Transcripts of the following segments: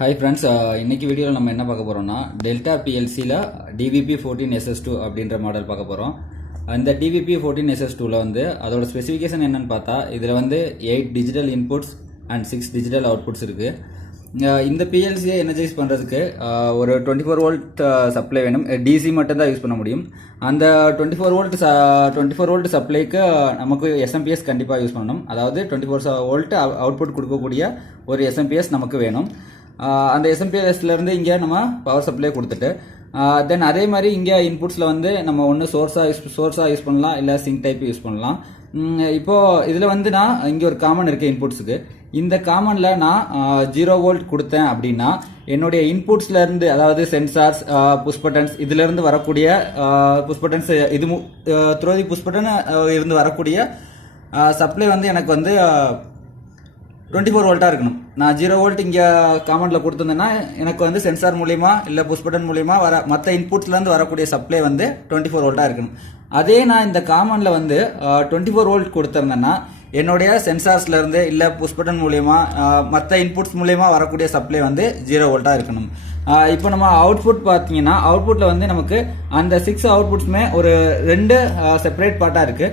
Hi friends, இன்னைக்கு வீடியோல நம்ம என்ன பார்க்க போறோம்னா டெல்டா PLCல DVP14SS2 அப்படிங்கற மாடல் பார்க்க போறோம். அந்த DVP14SS2ல வந்து அதோட ஸ்பெசிஃபிகேஷன் என்னன்னு பார்த்தா இதுல வந்து 8 digital inputs and 6 digital outputs இருக்கு. இந்த PLC எனர்ஜைஸ் பண்றதுக்கு ஒரு 24 வோல்ட் சப்ளை வேணும். DC மட்டும் தான் யூஸ் பண்ண முடியும். அந்த 24 வோல்ட் சப்ளைக்கு நமக்கு SMPS கண்டிப்பா யூஸ் பண்ணணும். அதாவது 24 வோல்ட் அவுட்புட் கொடுக்கக்கூடிய ஒரு SMPS நமக்கு வேணும். அந்த SMPSல இருந்து இங்க நம்ம பவர் சப்ளை கொடுத்துட்டு தென் அதே மாதிரி இங்க இன்புட்ஸ்ல வந்து நம்ம ஒன்னு சோர்ஸா யூஸ் பண்ணலாம் இல்ல சிங்க் டைப் யூஸ் பண்ணலாம். இப்போ இதுல வந்து நான் இங்க ஒரு காமன் இருக்கு இன்புட்ஸ்க்கு. இந்த காமன்ல நான் 0 வோல்ட் கொடுத்தேன் அப்படின்னா என்னுடைய இன்புட்ஸ்ல இருந்து அதாவது சென்சார்ஸ் புஷ் பட்டன்ஸ் இதுல இருந்து வரக்கூடிய புஷ் பட்டன்ஸ் இது த்ரோ தி புஷ் பட்டன் இருந்து வரக்கூடிய சப்ளை வந்து எனக்கு வந்து 24 வோல்ட்டா இருக்கணும். நான் 0 வோல்ட் இங்க காமன்ல கொடுத்திருந்தேன்னா எனக்கு வந்து சென்சார் மூலியமா இல்ல புஷ் பட்டன் மூலியமா வர மற்ற இன்புட்ஸ்ல இருந்து வரக்கூடிய சப்ளை வந்து 24 வோல்ட்டா இருக்கணும். அதே நான் இந்த காமன்ல வந்து 24 வோல்ட் கொடுத்திருந்தேன்னா என்னுடைய சென்சார்ஸ்ல இருந்து இல்ல புஷ் பட்டன் மூலியமா மற்ற இன்புட்ஸ் மூலியமா வரக்கூடிய சப்ளை வந்து 0 வோல்ட்டா இருக்கணும். இப்போ நம்ம அவுட்புட் பார்த்தீங்கன்னா அவுட்புட்ல வந்து நமக்கு அந்த 6 அவுட்புட்ஸ்மே ஒரு ரெண்டு செப்பரேட் பார்ட்டா இருக்கு.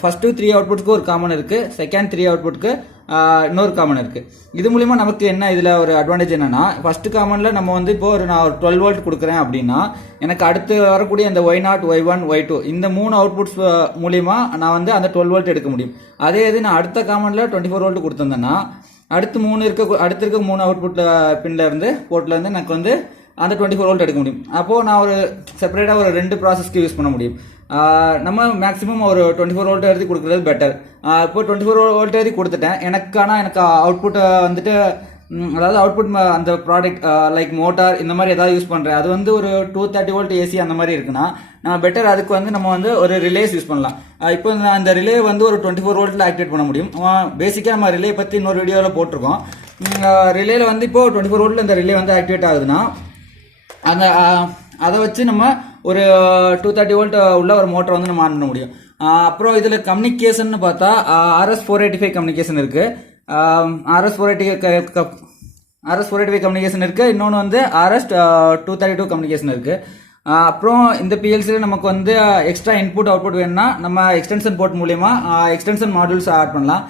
ஃபர்ஸ்ட் 3 அவுட்புட்க்கு ஒரு காமன் இருக்கு, செகண்ட் 3 அவுட்புட்க்கு இன்னொரு காமன் இருக்கு. இது மூலியமா நமக்கு என்ன இதுல ஒரு அட்வான்டேஜ் என்னன்னா ஃபர்ஸ்ட் காமன்ல நம்ம வந்து இப்போ நான் ஒரு 12 வோல்ட் கொடுக்குறேன் அப்படின்னா எனக்கு அடுத்து வரக்கூடிய இந்த Y0 Y1 Y2 இந்த 3 அவுட்புட்ஸ் மூலியமா நான் வந்து அந்த 12 வோல்ட் எடுக்க முடியும். அதே இது நான் அடுத்த காமன்ல 24 வோல்ட் கொடுத்திருந்தேன்னா அடுத்து இருக்க 3 அவுட்புட் பின்ல இருந்து போர்ட்ல இருந்து எனக்கு வந்து அந்த 24 வோல்ட் எடுக்க முடியும். அப்போ நான் ஒரு செப்பரேட்டா ஒரு ரெண்டு ப்ராசஸ்க்கு யூஸ் பண்ண முடியும். நம்ம மேக்ஸிமம் ஒரு 24 வோல்ட் எழுதி கொடுக்கறது பெட்டர். இப்போ 24 வோல்ட் எழுதி கொடுத்துட்டேன். எனக்கு அவுட்புட் வந்துட்டு அதாவது அவுட்புட் அந்த ப்ராடக்ட் லைக் மோட்டார் இந்த மாதிரி ஏதாவது யூஸ் பண்றேன் அது வந்து ஒரு 230 வோல்ட் AC அந்த மாதிரி இருக்குன்னா நான் பெட்டர் அதுக்கு வந்து நம்ம வந்து ஒரு ரிலேஸ் யூஸ் பண்ணலாம். இப்போ அந்த ரிலே வந்து ஒரு 24 வோல்ட்ல ஆக்டிவேட் பண்ண முடியும். பேசிக்கா நம்ம ரிலே பத்தி இன்னொரு வீடியோல போட்டிருக்கோம். ரிலேல வந்து இப்போ 24 வோல்ட்ல இந்த ரிலே வந்து ஆக்டிவேட் ஆகுதுன்னா அந்த அதை வச்சு நம்ம ஒரு 230 வோல்ட் உள்ள ஒரு மோட்டர் வந்து நம்ம ஆன் பண்ண முடியும். அப்புறம் இதுல கம்யூனிகேஷன் பார்த்தா RS485 கம்யூனிகேஷன் இருக்கு. RS485 கம்யூனிகேஷன் இருக்கு. இன்னொன்று வந்து RS232 கம்யூனிகேஷன் இருக்கு. அப்புறம் இந்த PLCல நமக்கு வந்து எக்ஸ்ட்ரா இன்புட் அவுட்புட் வேணும்னா நம்ம எக்ஸ்டென்ஷன் போர்ட் மூலமா எக்ஸ்டென்ஷன் மாடியூல்ஸ் ஆட் பண்ணலாம்.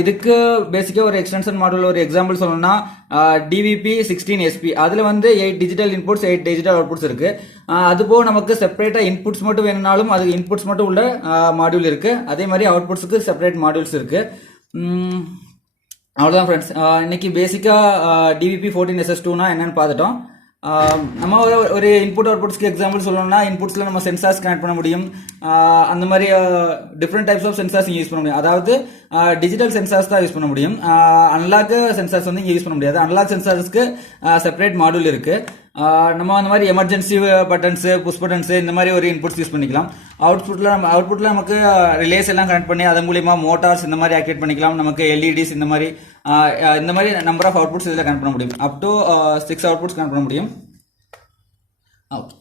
இதுக்கு பேசிக்கா ஒரு எக்ஸ்டென்ஷன் மாடியூல் ஒரு எக்ஸாம்பிள் சொல்லணும்னா DVP14SS2 அதுல வந்து 8 டிஜிட்டல் இன்புட்ஸ் 8 டிஜிட்டல் அவுட்புட்ஸ் இருக்கு. அதுபோக நமக்கு செப்பரேட்டா இன்புட்ஸ் மட்டும் வேணும்னாலும் அது இன்புட்ஸ் மட்டும் உள்ள மாடியூல் இருக்கு. அதே மாதிரி அவுட்புட்ஸ்க்கு செப்பரேட் மாடியூல்ஸ் இருக்கு. அவ்வளவுதான் ஃப்ரெண்ட்ஸ். இன்னைக்கு பேசிக்கா DVP14SS2னா என்னன்னு பார்த்துட்டோம். நம்ம ஒரு இன்புட் அவுட்புட்ஸ்க்கு எக்ஸாம்பிள் சொல்லணும்னா இன்புட்ஸ்ல நம்ம சென்சார்ஸ் கனெக்ட் பண்ண முடியும். அந்த மாதிரி different types of sensors use பண்ண முடியும். அதாவது டிஜிட்டல் சென்சார்ஸ் தான் யூஸ் பண்ண முடியும். அனலாக் சென்சார்ஸ் வந்து இங்க யூஸ் பண்ண முடியாது. அனலாக் சென்சார்ஸ்க்கு செப்பரேட் மாடியூல் இருக்கு. நம்ம அந்த மாதிரி எமர்ஜென்சி பட்டன்ஸ் புஷ் பட்டன்ஸ் இந்த மாதிரி ஒரு இன்புட்ஸ் யூஸ் பண்ணிக்கலாம். அவுட்புட்ல நமக்கு ரிலேஸ் எல்லாம் கனெக்ட் பண்ணி அதன் மூலியமா மோட்டார்ஸ் இந்த மாதிரி ஆக்டிவேட் பண்ணிக்கலாம். நமக்கு LEDs இந்த மாதிரி நம்பர் ஆஃப் அவுட்புட்ஸ் இதுல கனெக்ட் பண்ண முடியும். அப் டு 6 அவுட்புட்ஸ் கனெக்ட் பண்ண முடியும். ஓகே.